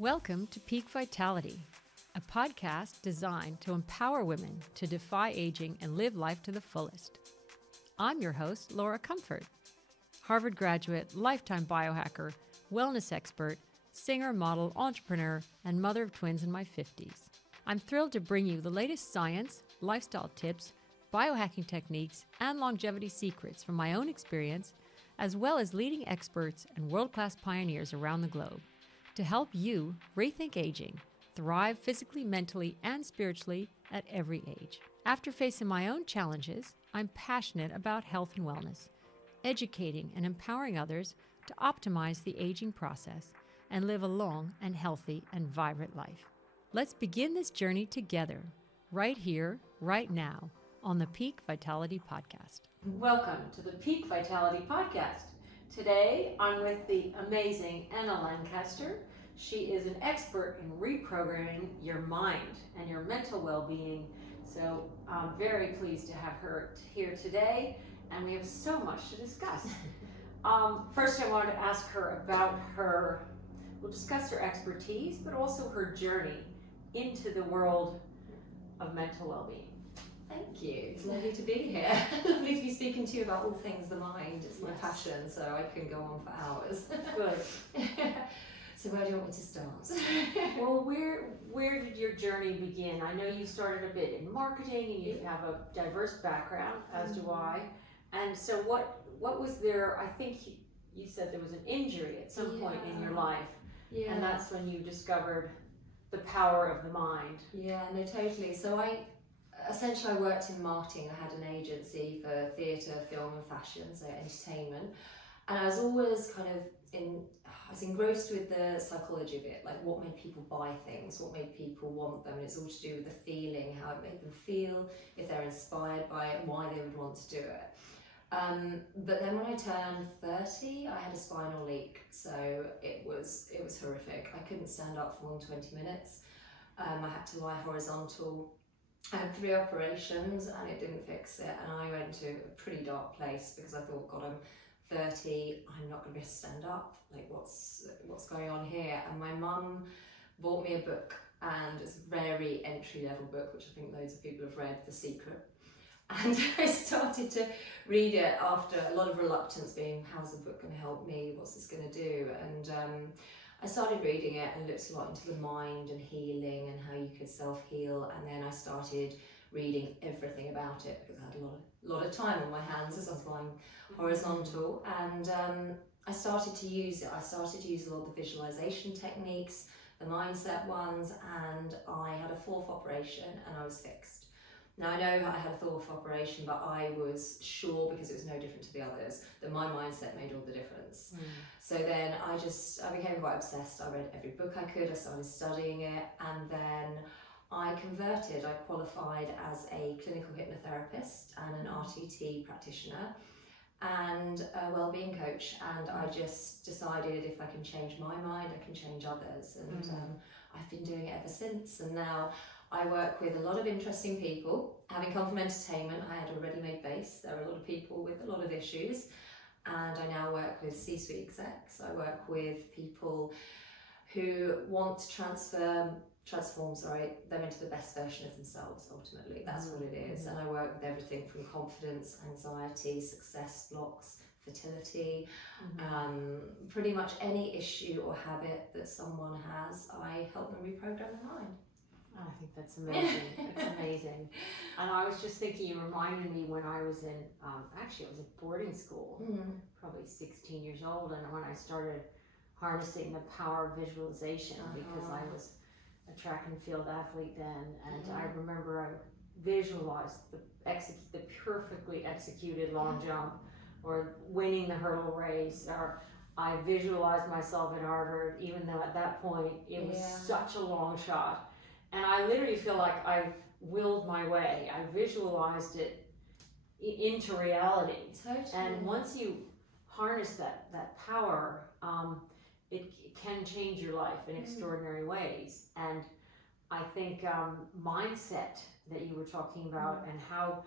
Welcome to Peak Vitality, a podcast designed to empower women to defy aging and live life to the fullest. I'm your host, Laura Comfort, Harvard graduate, lifetime biohacker, wellness expert, singer, model, entrepreneur, and mother of twins in my 50s. I'm thrilled to bring you the latest science, lifestyle tips, biohacking techniques, and longevity secrets from my own experience, as well as leading experts and world-class pioneers around the globe, to help you rethink aging, thrive physically, mentally, and spiritually at every age. After facing my own challenges, I'm passionate about health and wellness, educating and empowering others to optimize the aging process and live a long and healthy and vibrant life. Let's begin this journey together, right here, right now, on the Peak Vitality Podcast. Welcome to the Peak Vitality Podcast. Today, I'm with the amazing Anna Lancaster. She is an expert in reprogramming your mind and your mental well-being. So I'm very pleased to have her here today, and we have so much to discuss. First, I wanted to ask her about we'll discuss her expertise, but also her journey into the world of mental well-being. Thank you. It's lovely to be here. Lovely to be speaking to you about all things the mind. It's my passion, so I can go on for hours. Good. So where do you want me to start? Well, where did your journey begin? I know you started a bit in marketing, and you have a diverse background, as do I. And so what was there? I think you said there was an injury at some point in your life, and that's when you discovered the power of the mind. Yeah, no, totally. So I worked in marketing. I had an agency for theatre, film and fashion, so entertainment. And I was always I was engrossed with the psychology of it, like what made people buy things, what made people want them. And it's all to do with the feeling, how it made them feel, if they're inspired by it, why they would want to do it. But then when I turned 30, I had a spinal leak, so it was horrific. I couldn't stand up for more than 20 minutes. I had to lie horizontal. I had 3 operations and it didn't fix it, and I went to a pretty dark place because I thought, God, I'm 30, I'm not going to be able to stand up. Like, what's going on here? And my mum bought me a book, and it's a very entry-level book, which I think loads of people have read, The Secret. And I started to read it after a lot of reluctance, being, how's the book going to help me? What's this going to do? And I started reading it and looked a lot into the mind and healing and how you could self-heal. And then I started reading everything about it because I had a lot of time on my hands as I was lying horizontal. And I started to use it. I started to use a lot of the visualization techniques, the mindset ones, and I had a 4th operation and I was fixed. Now, I know I had a 4th operation, but I was sure, because it was no different to the others, that my mindset made all the difference. So then I became quite obsessed. I read every book I could, I started studying it, and then I converted. I qualified as a clinical hypnotherapist and an RTT practitioner and a wellbeing coach, and I just decided, if I can change my mind, I can change others, and I've been doing it ever since. And now I work with a lot of interesting people. Having come from entertainment, I had a ready-made base. There are a lot of people with a lot of issues, and I now work with C-suite execs. I work with people who want to transform them into the best version of themselves. Ultimately, that's what it is. And I work with everything from confidence, anxiety, success blocks, fertility, pretty much any issue or habit that someone has. I help them reprogram their mind. I think that's amazing. It's amazing. And I was just thinking, you reminded me when I was in, actually I was at boarding school, probably 16 years old, and when I started harnessing the power of visualization, because I was a track and field athlete then, and I remember I visualized the perfectly executed long jump, or winning the hurdle race, or I visualized myself at Harvard, even though at that point it was such a long shot. And I literally feel like I willed my way. I visualized it into reality. Totally. And once you harness that power, it can change your life in extraordinary ways. And I think mindset that you were talking about, and how,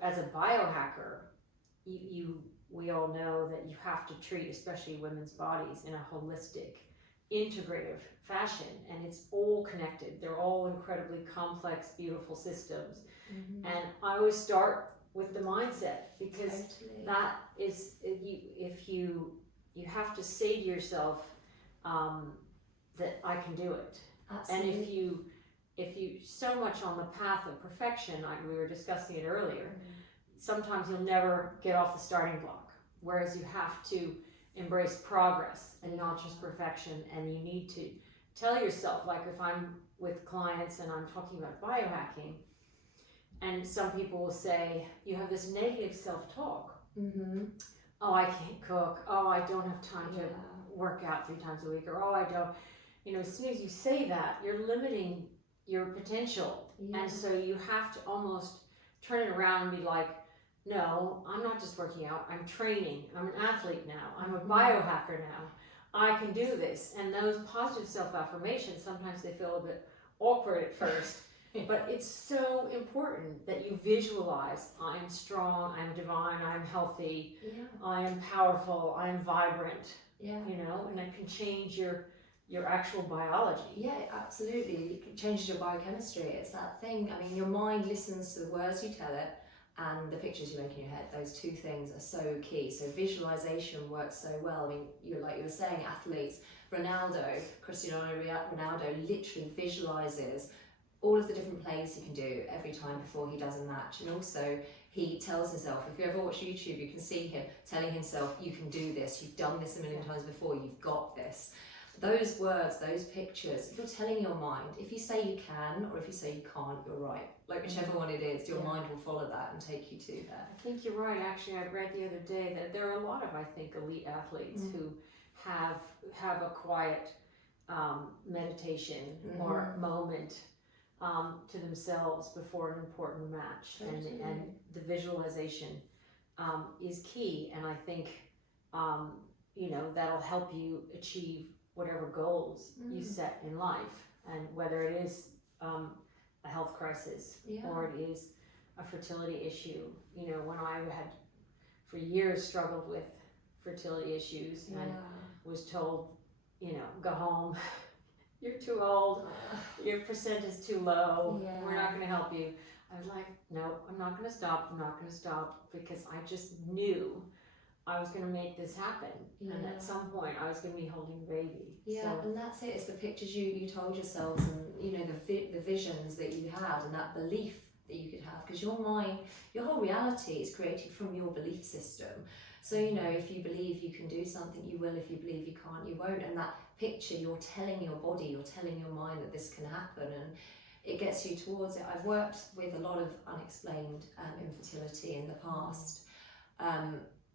as a biohacker, we all know that you have to treat, especially women's bodies, in a holistic integrative fashion, and it's all connected. They're all incredibly complex, beautiful systems. And I always start with the mindset, because that is, you have to say to yourself that I can do it. Absolutely. And if you so much on the path of perfection, like we were discussing it earlier, sometimes you'll never get off the starting block. Whereas you have to embrace progress and not just perfection. And you need to tell yourself, like if I'm with clients and I'm talking about biohacking, and some people will say, you have this negative self-talk. Oh, I can't cook. Oh, I don't have time to work out 3 times a week. Or, oh, I don't. As soon as you say that, you're limiting your potential. And so you have to almost turn it around and be like, no, I'm not just working out. I'm training. I'm an athlete now. I'm a biohacker now. I can do this. And those positive self-affirmations, sometimes they feel a bit awkward at first. But it's so important that you visualize, I am strong, I'm divine, I'm healthy, I am powerful, I am vibrant, and it can change your actual biology. Yeah, absolutely. It changes your biochemistry. It's that thing. I mean, your mind listens to the words you tell it and the pictures you make in your head. Those two things are so key. So visualization works so well. I mean, you were saying, athletes, Cristiano Ronaldo literally visualizes all of the different plays he can do every time before he does a match. And also he tells himself, if you ever watch YouTube, you can see him telling himself, you can do this, you've done this a million times before, you've got this. Those words, those pictures, you're telling your mind, if you say you can or if you say you can't, you're right. Like whichever one it is, your mind will follow that and take you to there. I think you're right. Actually, I read the other day that there are a lot of, I think, elite athletes who have a quiet meditation or moment to themselves before an important match. And the visualization is key. And I think, that'll help you achieve whatever goals you set in life, and whether it is a health crisis or it is a fertility issue. When I had for years struggled with fertility issues and was told, go home, you're too old, your percent is too low, we're not going to help you. I was like, no, I'm not going to stop, because I just knew I was going to make this happen, and at some point I was going to be holding a baby. And that's it. It's the pictures you told yourselves, and the visions that you had, and that belief that you could have, because your mind, your whole reality is created from your belief system. So if you believe you can do something, you will. If you believe you can't, you won't. And that picture, you're telling your body, you're telling your mind that this can happen, and it gets you towards it. I've worked with a lot of unexplained infertility in the past.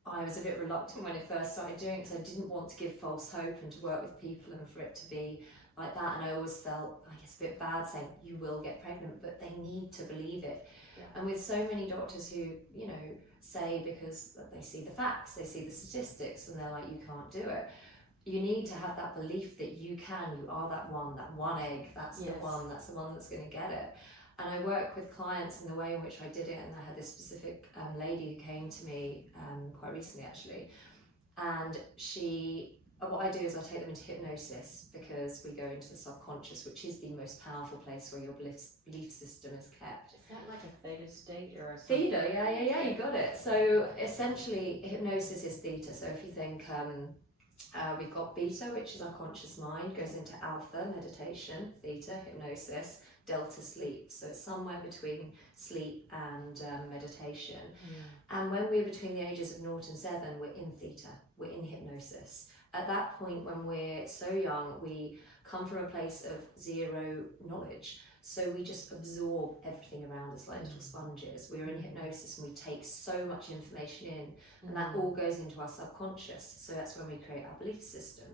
I was a bit reluctant when I first started doing it, because I didn't want to give false hope and to work with people and for it to be like that. And I always felt, I guess, a bit bad saying you will get pregnant, but they need to believe it. And with so many doctors who say, because they see the facts, they see the statistics, and they're like, you can't do it, you need to have that belief that you can. You are that one egg, that's the one that's going to get it. And I work with clients in the way in which I did it, and I had this specific lady who came to me quite recently actually, and what I do is I take them into hypnosis, because we go into the subconscious, which is the most powerful place where your belief system is kept. Is that like a theta state or a theta? Yeah, you got it. So essentially hypnosis is theta. So if you think we've got beta, which is our conscious mind, goes into alpha, meditation, theta, hypnosis, delta, sleep. So it's somewhere between sleep and meditation. And when we're between the ages of 0 and 7, we're in theta, we're in hypnosis. At that point, when we're so young, we come from a place of zero knowledge. So we just absorb everything around us like little sponges. We're in hypnosis and we take so much information in, and that all goes into our subconscious. So that's when we create our belief system.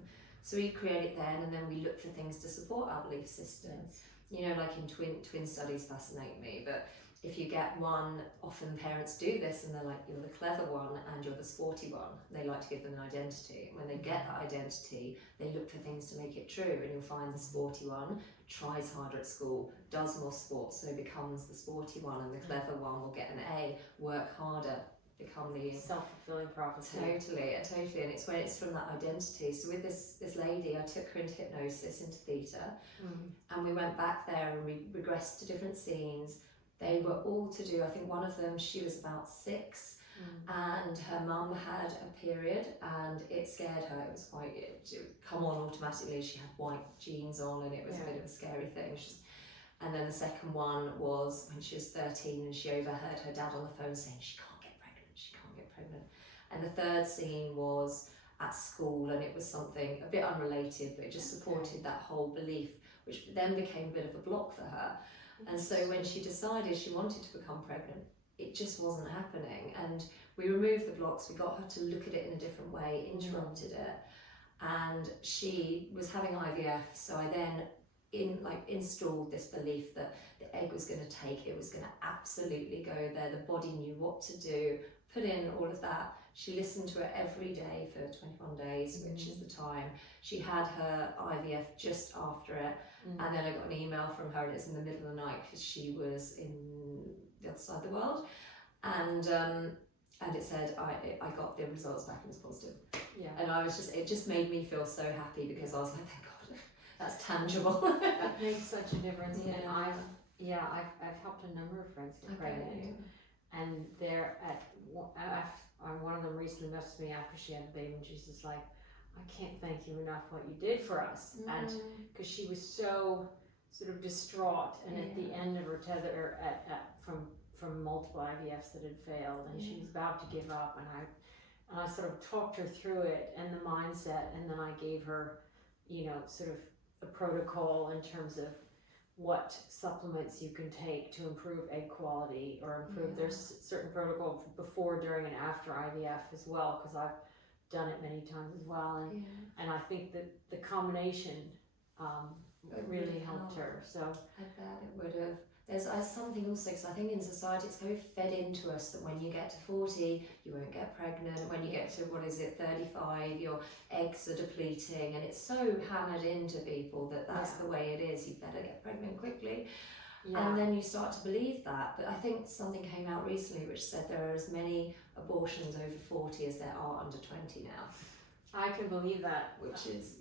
So we create it then, and then we look for things to support our belief system. Like in twin studies fascinate me, but if you get one, often parents do this and they're like, you're the clever one and you're the sporty one. They like to give them an identity. When they get that identity, they look for things to make it true, and you'll find the sporty one tries harder at school, does more sports, so becomes the sporty one, and the clever one will get an A, work harder, become the self-fulfilling prophecy. Totally, and it's when it's from that identity. So with this lady, I took her into hypnosis, into theta, and we went back there and we regressed to different scenes. They were all to do, I think one of them, she was about 6, and her mum had a period and it scared her. It was quite, it would come on automatically. She had white jeans on and it was a bit of a scary thing. And then the second one was when she was 13 and she overheard her dad on the phone saying she can't get pregnant. And the third scene was at school, and it was something a bit unrelated, but it just supported that whole belief, which then became a bit of a block for her. And so when she decided she wanted to become pregnant, it just wasn't happening. And we removed the blocks, we got her to look at it in a different way, interrupted it, and she was having IVF. So I then installed this belief that the egg was going to take, it was going to absolutely go there. The body knew what to do, put in all of that. She listened to it every day for 21 days, which is the time. She had her IVF just after it, and then I got an email from her, and it's in the middle of the night because she was in the other side of the world, and it said I got the results back and it was positive. Yeah. And I was it just made me feel so happy, because I was like, thank God, that's tangible. That makes such a difference. Yeah. And I've helped a number of friends get pregnant, and they're one of them recently messaged me after she had a baby, and she's just like, I can't thank you enough what you did for us. And because she was so sort of distraught, and at the end of her tether from multiple IVFs that had failed, and she was about to give up, and I sort of talked her through it and the mindset, and then I gave her, sort of a protocol in terms of what supplements you can take to improve egg quality or improve. There's certain protocol before, during, and after IVF as well, because I've done it many times as well, and I think that the combination really helped her. So I bet it would have. There's something also, because I think in society it's very fed into us that when you get to 40 you won't get pregnant, when you get to 35 your eggs are depleting, and it's so hammered into people that that's the way it is. You better get pregnant quickly. And then you start to believe that. But I think something came out recently which said there are as many abortions over 40 as there are under 20 now. I can believe that. Which is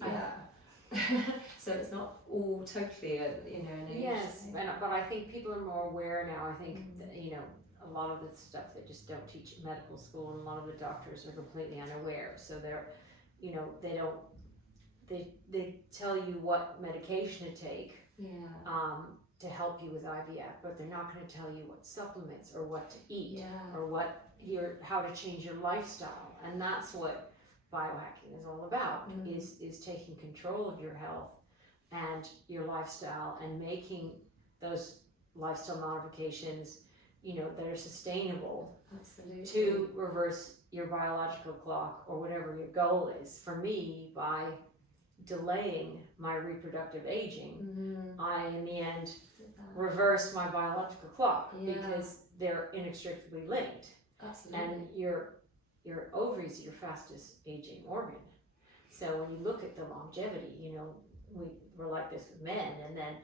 so it's not all totally an age. Yes, but I think people are more aware now. I think that, a lot of the stuff they just don't teach at medical school, and a lot of the doctors are completely unaware. So they're, they tell you what medication to take to help you with IVF, but they're not going to tell you what supplements or what to eat or how to change your lifestyle. And that's what biohacking is all about, is taking control of your health and your lifestyle, and making those lifestyle modifications, that are sustainable. Absolutely. To reverse your biological clock or whatever your goal is. For me, by delaying my reproductive aging, I in the end reverse my biological clock, because they're inextricably linked. Absolutely. And your ovaries are your fastest aging organ. So when you look at the longevity, we're like this with men, and then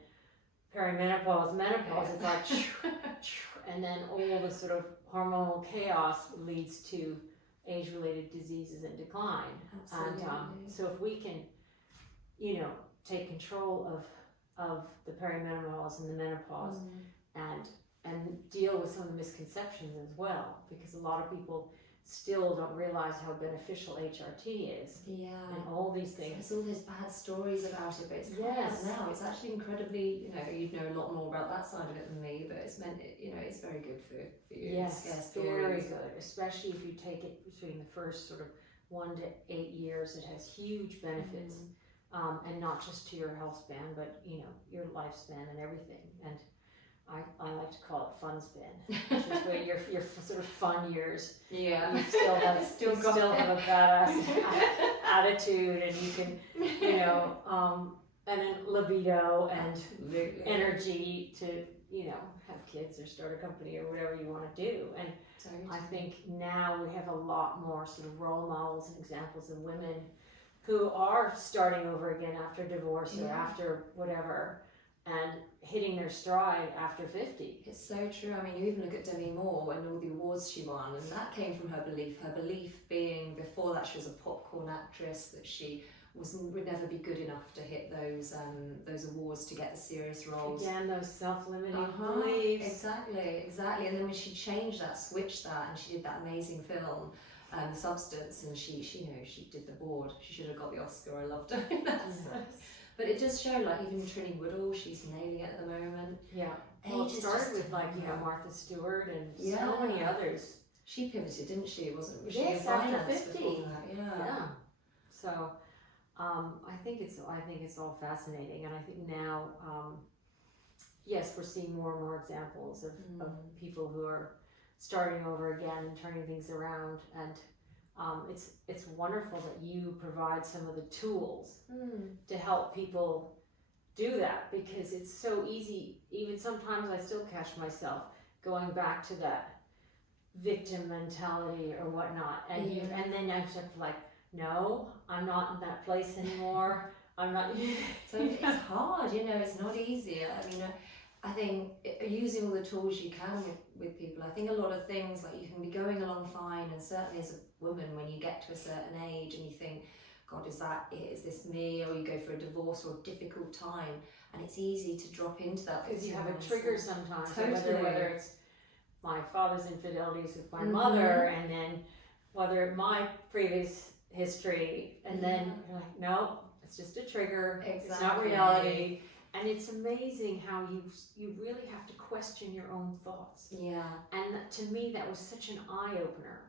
perimenopause, menopause, it's like, and then all the sort of hormonal chaos leads to age-related diseases and decline. Absolutely. And so if we can, take control of the perimenopause and the menopause, and deal with some of the misconceptions as well, because a lot of people still don't realize how beneficial HRT is. Yeah. And all these things. There's all those bad stories about it, but it's now. It's actually incredibly, you'd know a lot more about that side of it than me, but it's meant, it's very good for you. Yes, very good. Especially if you take it between the first sort of 1 to 8 years, it has huge benefits. And not just to your health span, but your lifespan and everything. And I like to call it fun span, which is where your sort of fun years. Yeah. You still have a badass attitude, and you can, and then libido and energy to, have kids or start a company or whatever you want to do. And I think now we have a lot more sort of role models and examples of women who are starting over again after divorce or after whatever, and hitting their stride after 50. It's so true. I mean, you even look at Demi Moore and all the awards she won, and that came from her belief. Her belief being, before that, she was a popcorn actress, that she would never be good enough to hit those awards to get the serious roles. Again, those self-limiting beliefs. Exactly. And then when she changed that, switched that, and she did that amazing film, The Substance, and she did the board. She should have got the Oscar. I loved her. But it does show, like, even Trinny Woodall, she's nailing it at the moment. Yeah. Well, it started with, like, Martha Stewart and so many others. She pivoted, didn't she? Was she in finance after 50. before that? Yeah. So, I think it's all fascinating, and I think now, yes, we're seeing more and more examples of people who are starting over again and turning things around, and it's wonderful that you provide some of the tools to help people do that, because it's so easy. Even sometimes I still catch myself going back to that victim mentality or whatnot, and then I start like, no, I'm not in that place anymore. I'm not. So it's hard, it's not easy. I mean, I think using all the tools you can with people, I think a lot of things, like, you can be going along fine, and certainly as a woman, when you get to a certain age and you think, God, is this me? Or you go for a divorce or a difficult time, and it's easy to drop into that. Because you have a trigger sometimes. Totally. So whether it's my father's infidelities with my mother, and then whether my previous history, and then you're like, no, it's just a trigger. Exactly. It's not reality. And it's amazing how you really have to question your own thoughts. Yeah. And to me, that was such an eye-opener.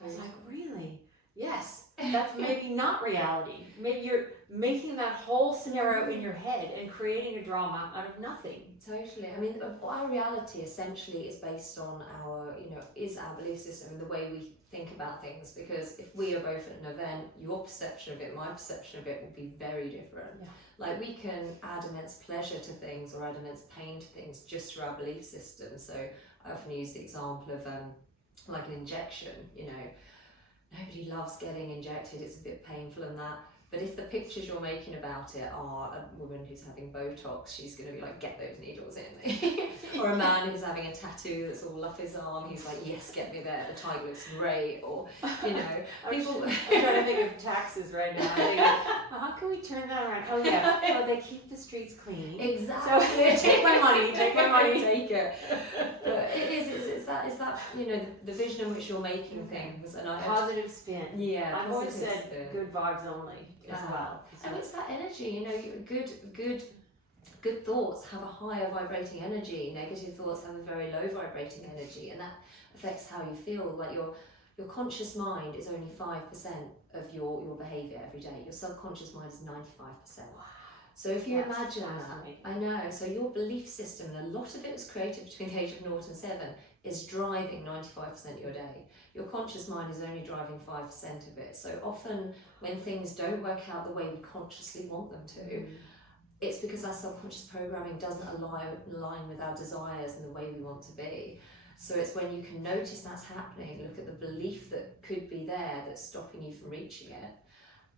I was like, really? Yes, that's maybe not reality. Maybe you're making that whole scenario in your head and creating a drama out of nothing. Totally. I mean, our reality essentially is based on our belief system and the way we think about things. Because if we are both at an event, your perception of it, my perception of it will be very different. Yeah. Like, we can add immense pleasure to things or add immense pain to things just through our belief system. So I often use the example of like an injection. Nobody loves getting injected, it's a bit painful and that. But if the pictures you're making about it are a woman who's having Botox, she's going to be like, get those needles in. Or a man who's having a tattoo that's all up his arm, he's like, yes, get me there, the tight looks great. Or, people... I'm trying to think of taxes right now. How can we turn that around? Oh yeah, they keep the streets clean. Exactly. So take my money, take it. But it's that the vision in which you're making things. And positive spin. Yeah, I've always said good vibes only. As well. And it's that energy, good thoughts have a higher vibrating energy, negative thoughts have a very low vibrating energy, and that affects how you feel. Like, your conscious mind is only 5% of your behaviour every day. Your subconscious mind is 95%. Wow. So if you imagine that, I know, so your belief system, and a lot of it was created between the age of 0 and 7, is driving 95% of your day. Your conscious mind is only driving 5% of it. So often when things don't work out the way we consciously want them to, it's because our subconscious programming doesn't align with our desires and the way we want to be. So it's when you can notice that's happening, look at the belief that could be there that's stopping you from reaching it,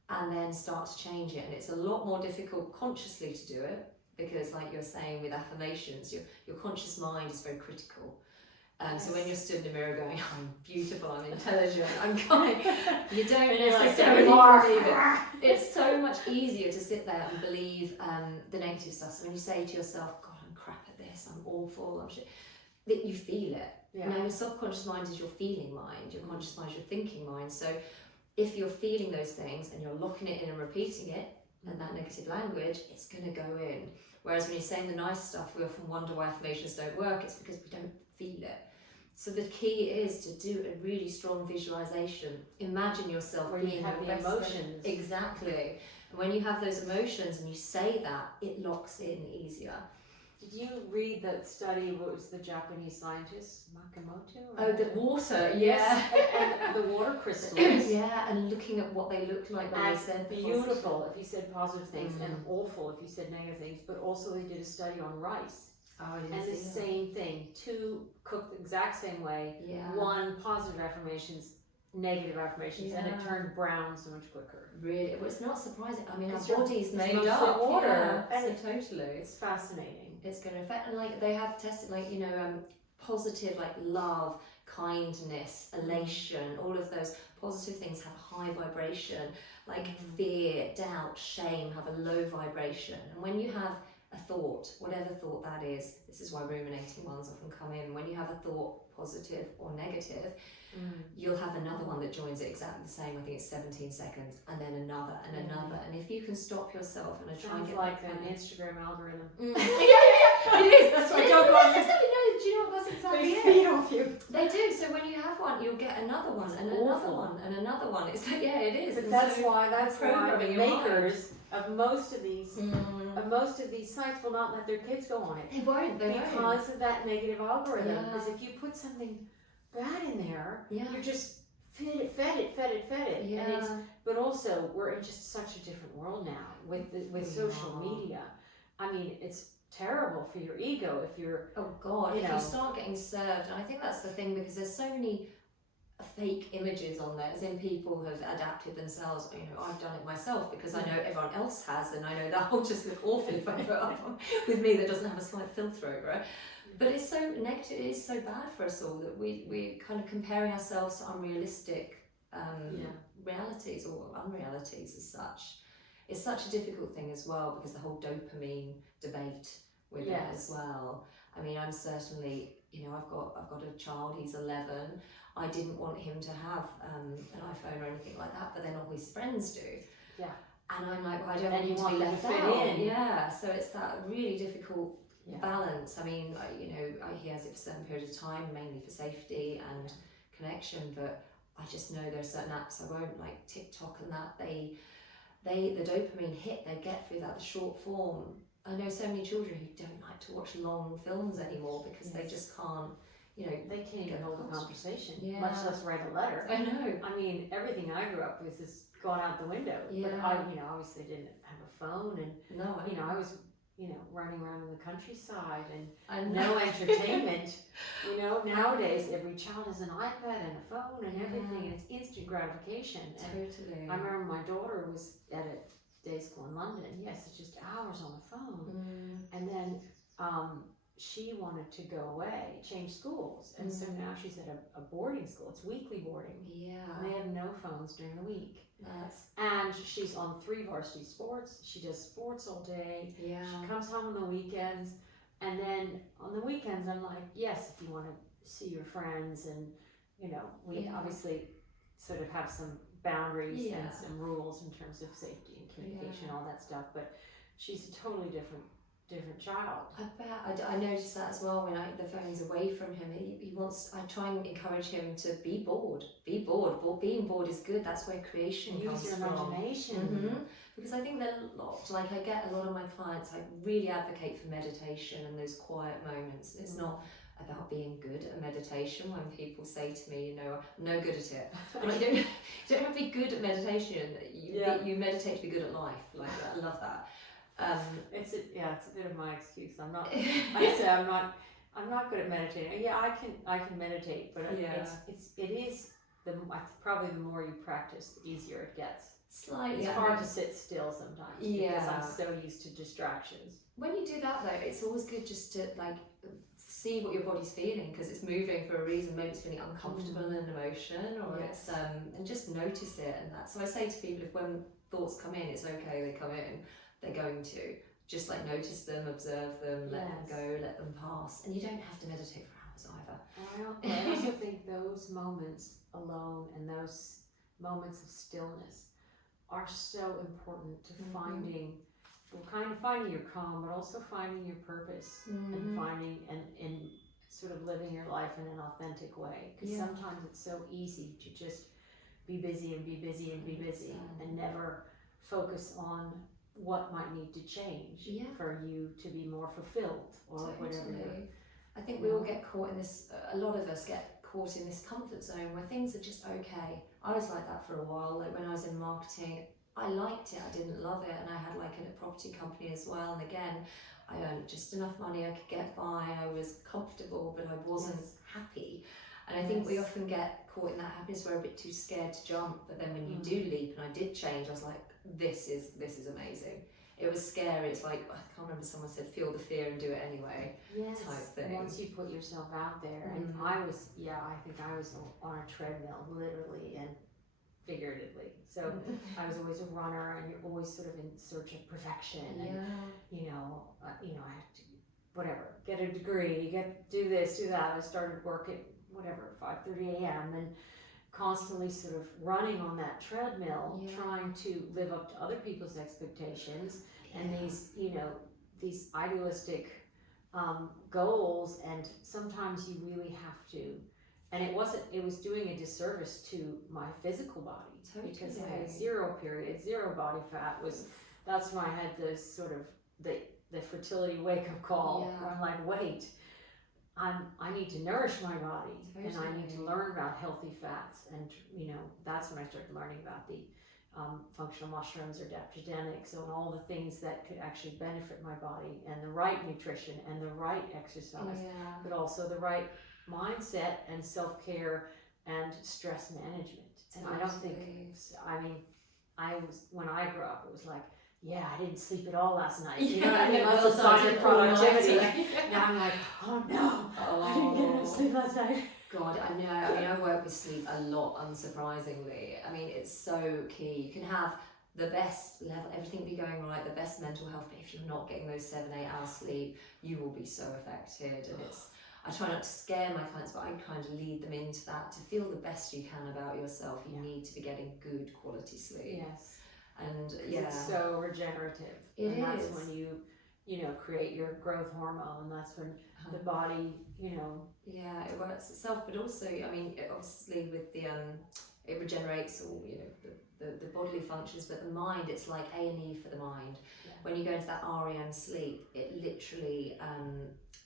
and then start to change it. And it's a lot more difficult consciously to do it, because, like you're saying with affirmations, your conscious mind is very critical. So when you're stood in the mirror going, I'm beautiful, I'm intelligent, I'm kind, you don't necessarily believe it. It's so much easier to sit there and believe the negative stuff. So when you say to yourself, God, I'm crap at this, I'm awful, I'm shit, that you feel it. Yeah. Now, your subconscious mind is your feeling mind, your conscious mind is your thinking mind. So if you're feeling those things and you're locking it in and repeating it, and that negative language, it's going to go in. Whereas when you're saying the nice stuff, we often wonder why affirmations don't work. It's because we don't feel it. So the key is to do a really strong visualization. Imagine yourself where being you have the emotions. Exactly. And when you have those emotions and you say that, it locks in easier. Did you read that study? What was the Japanese scientist Makamoto? Oh, the water, yeah. and the water crystals. Yeah, and looking at what they looked like when they said beautiful if you said positive things, and awful if you said negative things. But also they did a study on rice. Oh, I didn't and the same thing, 2 cooked the exact same way. Yeah. 1 positive affirmations, negative affirmations, and it turned brown so much quicker. Really, it was not surprising. I mean, our 'Cause your- body's it's made mostly up. water. Yeah, And so totally. It's fascinating. It's going to affect, and like they have tested, like, you know, positive, like love, kindness, elation, all of those positive things have a high vibration. Like fear, doubt, shame have a low vibration. And when you have a thought, whatever thought that is, this is why ruminating ones often come in. When you have a thought, positive or negative, you'll have another one that joins it exactly the same. I think it's 17 seconds, and then another and another. And if you can stop yourself and try and get like an Instagram algorithm. It is. That's what I don't want. Exactly. No, do you know what? That's exactly They feed off you. They do. So when you have one, you'll get another one and another one and another one. It's like, yeah, it is. But and that's so why the makers of most of these sites will not let their kids go on it. They won't. They won't. Because of that negative algorithm. Because if you put something bad in there, you're just fed it. Yeah. And but also we're in just such a different world now with social media. I mean, it's terrible for your ego if you're if you start getting served. And I think that's the thing, because there's so many fake images on there, as in people have adapted themselves. You know, I've done it myself because I know everyone else has, and I know that will just look awful if I put up with me that doesn't have a slight filter over it. But it's so negative, it is so bad for us all that we're kind of comparing ourselves to unrealistic realities or unrealities as such. It's such a difficult thing as well, because the whole dopamine debate with it as well. I mean, I'm certainly, you know, I've got a child, he's 11. I didn't want him to have an iPhone or anything like that, but then all his friends do. Yeah. And I'm like, well, I don't want him to be left out. Yeah. So it's that really difficult balance. I mean, he has it for certain periods of time, mainly for safety and connection, but I just know there are certain apps I won't, like TikTok and that, the dopamine hit they get through that, the short form. I know so many children who don't like to watch long films anymore because they just can't, you know, they can't even hold a conversation, much Yeah. less write a letter. I know. I mean, everything I grew up with has gone out the window. But I, obviously didn't have a phone, and I was, running around in the countryside and no entertainment. Nowadays every child has an iPad and a phone and everything, and it's instant gratification. Totally. I remember my daughter was at a day school in London. Yes, it's just hours on the phone, and then she wanted to go away, change schools, and so now she's at a boarding school. It's weekly boarding. Yeah. And they have no phones during the week. And she's on 3 varsity sports. She does sports all day. Yeah. She comes home on the weekends, and then on the weekends I'm like, yes, if you want to see your friends, and we obviously sort of have some boundaries and some rules in terms of safety and communication, all that stuff. But she's a totally different child. I noticed that as well when the phone's away from him. He wants. I try and encourage him to be bored. Be bored. Being bored is good. That's where creation comes from. Use your imagination. Mm-hmm. Because I think that I get a lot of my clients really advocate for meditation and those quiet moments. It's not about being good at meditation. When people say to me, I'm no good at it. And you don't have to be good at meditation. You meditate to be good at life. Like that. I love that. It's a bit of my excuse. I'm not. I say I'm not good at meditating. Yeah, I can meditate, but it is probably the more you practice, the easier it gets. Slightly. It's hard to sit still sometimes because I'm so used to distractions. When you do that though, it's always good just to see what your body's feeling, because it's moving for a reason. Maybe it's feeling uncomfortable in emotion, or it's and just notice it. And that. So I say to people, if when thoughts come in, it's okay. They come in. They're going to just notice them, observe them, let them go, let them pass, and you don't have to meditate for hours either. I also think those moments alone and those moments of stillness are so important to finding your calm, but also finding your purpose and finding and sort of living your life in an authentic way. Because sometimes it's so easy to just be busy and be busy and be busy and never focus on what might need to change for you to be more fulfilled or whatever. I think we all get caught in this, a lot of us get caught in this comfort zone where things are just okay. I was like that for a while. When I was in marketing, I liked it, I didn't love it, and I had a property company as well, and again I earned just enough money I could get by. I was comfortable, but I wasn't happy. And I think we often get caught in that happiness, we're a bit too scared to jump, but then when you do leap, and I did change, I was like, this is amazing. It was scary. It's like, I can't remember, someone said feel the fear and do it anyway, type thing. Once you put yourself out there. And I think I was on a treadmill, literally and figuratively. So I was always a runner, and you're always sort of in search of perfection. And I had to whatever, get a degree, do this, do that. I started work at 5:30 a.m. and constantly sort of running on that treadmill, trying to live up to other people's expectations and these idealistic goals. And sometimes you really have to, and it was doing a disservice to my physical body, because I had zero period, zero body fat. That's when I had this sort of the fertility wake-up call, where I'm like, wait, I need to nourish my body, and I need to learn about healthy fats. And that's when I started learning about the functional mushrooms or adaptogenics, and all the things that could actually benefit my body, and the right nutrition and the right exercise, but also the right mindset and self-care and stress management. And I don't think, when I grew up, it was like, I didn't sleep at all last night. You know what I mean? That's a sign of productivity. Now I'm like, oh no, I didn't get enough sleep last night. God, I know. I mean, I work with sleep a lot, unsurprisingly. I mean, it's so key. You can have the best level, everything be going right, the best mental health, but if you're not getting those 7-8 hours sleep, you will be so affected. And I try not to scare my clients, but I kind of lead them into that. To feel the best you can about yourself, you need to be getting good quality sleep. Yes. And it's so regenerative. That's when you create your growth hormone, and that's when the body, it works itself. But also, I mean, obviously with the it regenerates all the bodily functions, but the mind, it's like A&E for the mind. When you go into that REM sleep, it literally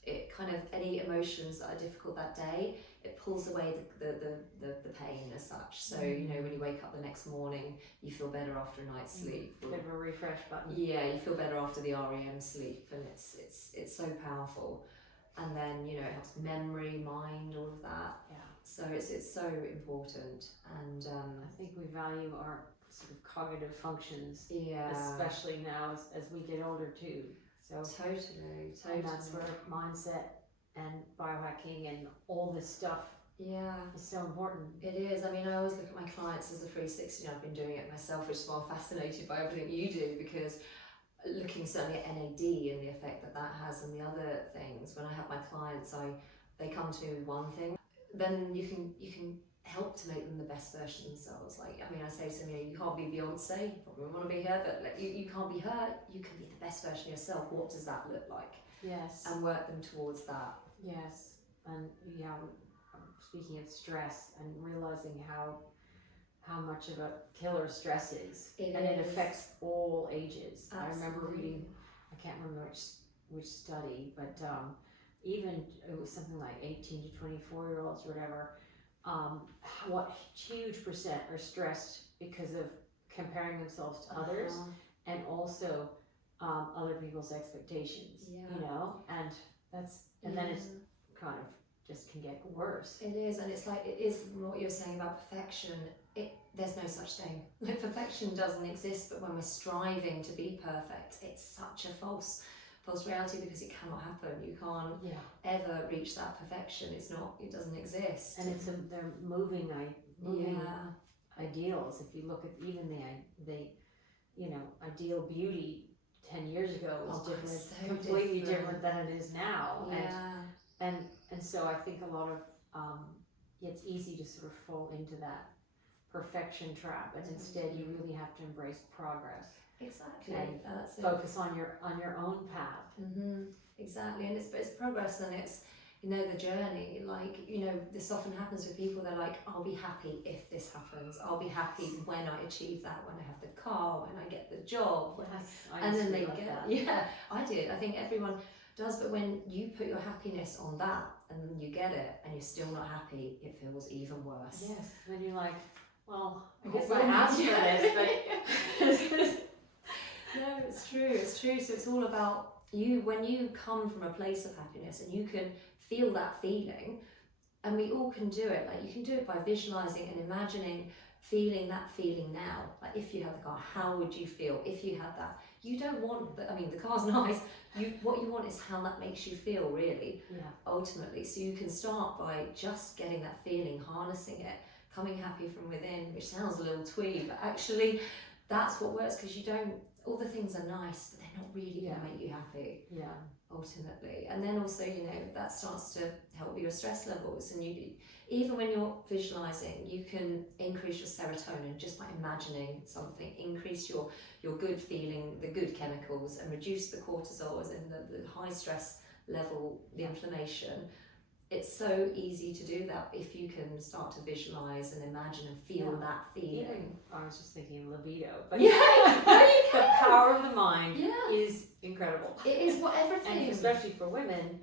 it kind of, any emotions that are difficult that day, it pulls away the pain as such. So when you wake up the next morning, you feel better after a night's sleep. Bit of a refresh button. Yeah, you feel better after the REM sleep, and it's so powerful. And then it helps memory, mind, all of that. Yeah. So it's so important. And I think we value our sort of cognitive functions, especially now as we get older too. So totally. And that's where mindset and biohacking and all this stuff is so important. It is. I mean, I always look at my clients as a 360. I've been doing it myself, which is why I'm fascinated by everything you do, because looking certainly at NAD and the effect that has, and the other things. When I have my clients, they come to me with one thing, then you can help to make them the best version of themselves. Like, I mean, I say to them, you can't be Beyonce, you probably want to be her, but like, you can't be her, you can be the best version of yourself. What does that look like? Yes. And work them towards that. Yes. And speaking of stress, and realizing how much of a killer stress is. It affects all ages. Absolutely. I remember reading, I can't remember which study, but even it was something like 18 to 24-year-olds or whatever, what huge percent are stressed because of comparing themselves to others, and also other people's expectations, and then it's kind of just can get worse. It is, and it's like, it is what you're saying about perfection. There's no such thing. Like, perfection doesn't exist, but when we're striving to be perfect, it's such a false reality, because it cannot happen. You can't ever reach that perfection. It doesn't exist. And they're moving ideals. If you look at even the ideal beauty 10 years ago was different, so completely different than it is now. And so I think a lot of it's easy to sort of fall into that perfection trap, and instead you really have to embrace progress. Exactly. And that's focus on your own path. Exactly. And it's progress, and it's the journey. Like, this often happens with people. They're like, I'll be happy if this happens. I'll be happy when I achieve that, when I have the car, when I get the job. Yes, and then they get I did. I think everyone does, but when you put your happiness on that and you get it and you're still not happy, it feels even worse. Yes. Then you're like, well, I guess I asked for this, but no, it's true. So it's all about you. When you come from a place of happiness and you can feel that feeling, and we all can do it. Like, you can do it by visualizing and imagining, feeling that feeling now. Like, if you had the car, how would you feel if you had that? You don't want the, I mean, the car's nice. What you want is how that makes you feel, really, ultimately. So you can start by just getting that feeling, harnessing it, coming happy from within, which sounds a little twee, but actually that's what works, because you don't, all the things are nice, but they're not really going to make you happy. Ultimately. And then also, you know, that starts to help your stress levels, and you, even when you're visualizing, you can increase your serotonin just by imagining something, increase your good feeling, the good chemicals, and reduce the cortisol, and the high stress level, the inflammation. It's so easy to do that if you can start to visualize and imagine and feel that feeling. Even, I was just thinking libido, but no, you can. The power of the mind is incredible. It is what everything. And especially for women,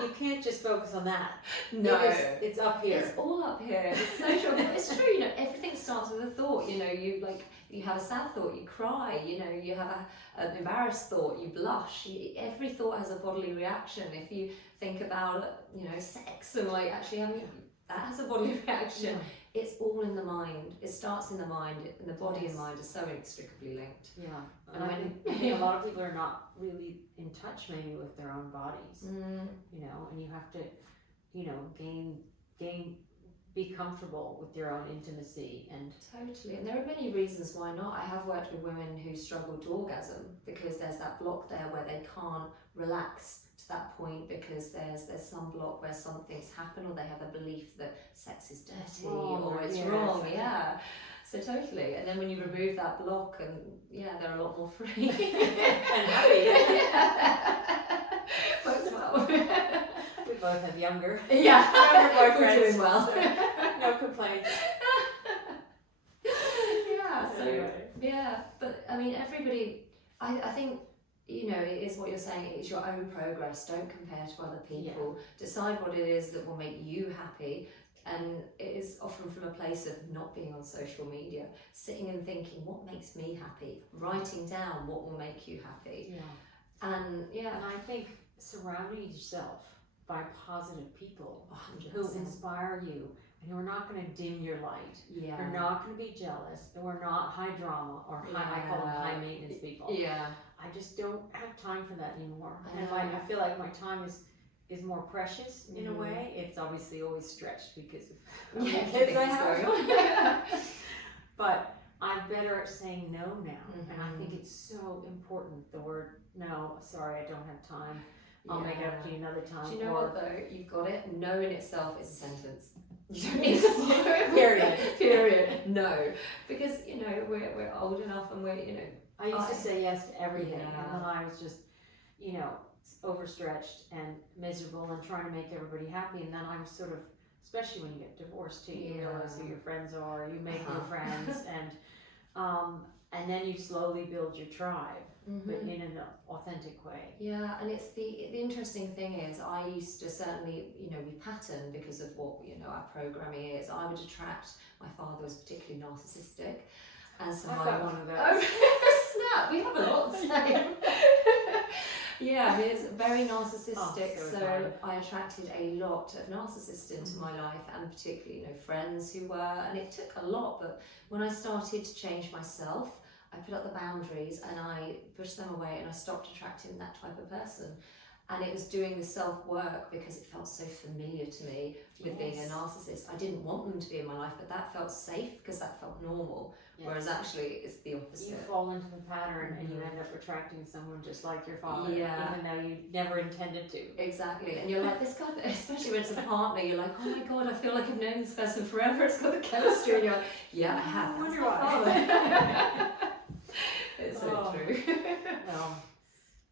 you can't just focus on that. No, it's up here. It's all up here. It's so true. But it's true. You know, everything starts with a thought. You know, you have a sad thought, you cry. You know, you have an embarrassed thought, you blush. Every thought has a bodily reaction. If you think about, you know, sex and like actually having, that has a bodily reaction. It's all in the mind. It starts in the mind, and the body and mind are so inextricably linked. And I think a lot of people are not really in touch maybe with their own bodies. You know, and you have to, you know, be comfortable with your own intimacy. And totally. And there are many reasons why not. I have worked with women who struggle to orgasm because there's that block there where they can't relax to that point, because there's some block where something's happened, or they have a belief that sex is dirty or it's wrong. So totally. And then when you remove that block, and they're a lot more free and happy. Works well. We both have younger boyfriends. We're doing well. So no complaints. But I mean, everybody, I think, you know, it is what you're saying, it's your own progress. Don't compare to other people. Decide what it is that will make you happy. And it is often from a place of not being on social media, sitting and thinking, what makes me happy? Writing down what will make you happy. And I think surrounding yourself by positive people 100%. who inspire you, and who are not going to dim your light. They're not going to be jealous, and we're not high drama or high, I call them high maintenance people. I just don't have time for that anymore. And I feel like my time is more precious in a way. It's obviously always stretched because of the kids I have. But I'm better at saying no now. And I think it's so important, the word no. Sorry, I don't have time. I'll make it up to you another time. Do you know what though? You've got it. No in itself is a sentence. You don't need to follow it. Period. No. Because, you know, we're old enough, and we're, you know. I used to say yes to everything, and then I was just, you know, overstretched and miserable and trying to make everybody happy. And then I was sort of, especially when you get divorced too, you realize who your friends are, you make new friends, and then you slowly build your tribe, but in an authentic way. And it's the interesting thing is, I used to certainly, you know, we pattern because of what, you know, our programming is. I would attract, my father was particularly narcissistic, and so I've got one of those. Oh, snap, we have a lot the same. He's very narcissistic, so I attracted a lot of narcissists into my life, and particularly, you know, friends who were, and it took a lot, but when I started to change myself, I put up the boundaries and I pushed them away, and I stopped attracting that type of person. And it was doing the self-work, because it felt so familiar to me with being a narcissist. I didn't want them to be in my life, but that felt safe because that felt normal. Whereas actually it's the opposite. You fall into the pattern and you end up attracting someone just like your father, even though you never intended to. Exactly. And you're like, this guy, especially when it's a partner, you're like, oh my God, I feel like I've known this person forever. It's got the chemistry. And you're like, I have. That's my father. It's so true. Well,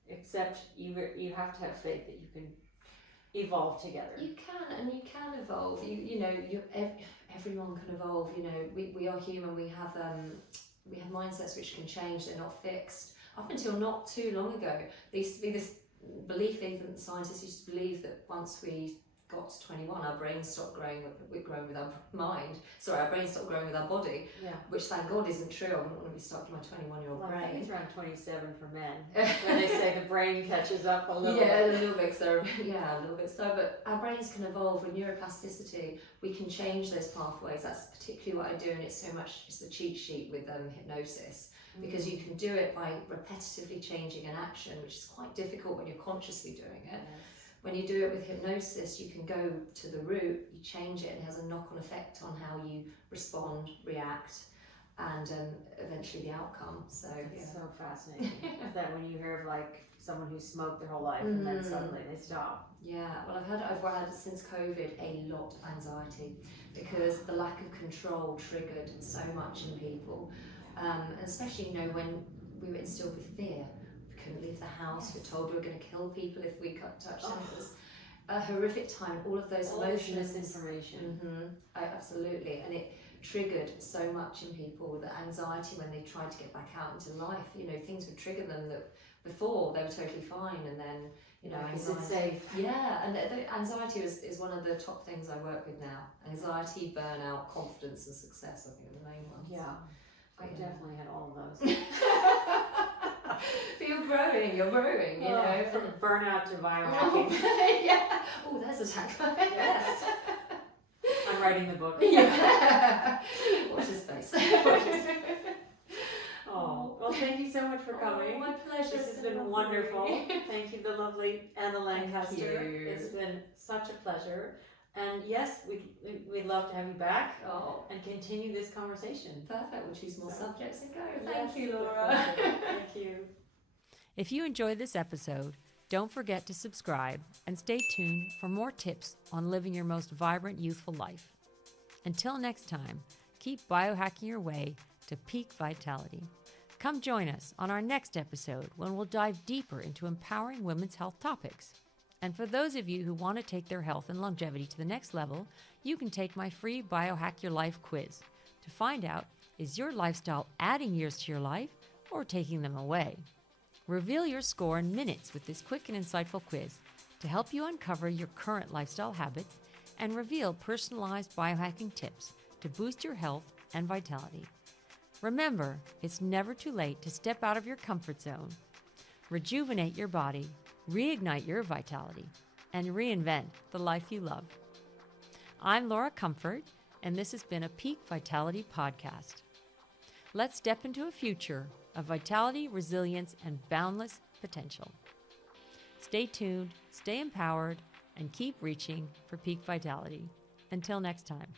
except you have to have faith that you can evolve together. You can, and you can evolve. You know, everyone can evolve. You know, we are human. We have mindsets which can change. They're not fixed. Up until not too long ago, there used to be this belief, even scientists used to believe, that once we got to 21, our brain stopped growing with our mind. Sorry, our brain stopped growing with our body, which thank God isn't true. I wouldn't want to be stuck in my 21-year-old brain. I think it's around 27 for men. When they say the brain catches up a little bit. A little bit so. Yeah, a little bit so. But our brains can evolve with neuroplasticity. We can change those pathways. That's particularly what I do, and it's the cheat sheet with hypnosis. Because you can do it by repetitively changing an action, which is quite difficult when you're consciously doing it. When you do it with hypnosis, you can go to the root, you change it, and it has a knock-on effect on how you respond, react, and eventually the outcome. So it's so fascinating that when you hear of like someone who smoked their whole life and then suddenly they stop. Yeah, well, I've had since COVID a lot of anxiety because the lack of control triggered so much in people, and especially when we were instilled with fear. Couldn't leave the house. We're told we were going to kill people if we touched them. It was a horrific time. All of those emotions, misinformation. Absolutely, and it triggered so much in people. The anxiety when they tried to get back out into life. Things would trigger them that before they were totally fine, and then anxiety. Is it safe? Yeah, and the anxiety is one of the top things I work with now. Anxiety, burnout, confidence, and success. I think are the main ones. Yeah, I definitely had all of those. But you're growing, From burnout to biohacking. Yeah. Oh, there's a tagline. Yes. I'm writing the book. Yeah. Watch this space. Oh, well, thank you so much for coming. My pleasure. This has been wonderful. Thank you, the lovely Anna Lancaster. It's been such a pleasure. And yes, we'd love to have you back and continue this conversation. Perfect. We'll choose more subjects and go. Thank you, Laura. Thank you. If you enjoyed this episode, don't forget to subscribe and stay tuned for more tips on living your most vibrant, youthful life. Until next time, keep biohacking your way to peak vitality. Come join us on our next episode when we'll dive deeper into empowering women's health topics. And for those of you who want to take their health and longevity to the next level, you can take my free Biohack Your Life quiz to find out, is your lifestyle adding years to your life or taking them away? Reveal your score in minutes with this quick and insightful quiz to help you uncover your current lifestyle habits and reveal personalized biohacking tips to boost your health and vitality. Remember, it's never too late to step out of your comfort zone, rejuvenate your body, reignite your vitality, and reinvent the life you love. I'm Laura Comfort, and this has been a Peak Vitality podcast. Let's step into a future of vitality, resilience, and boundless potential. Stay tuned, stay empowered, and keep reaching for peak vitality. Until next time.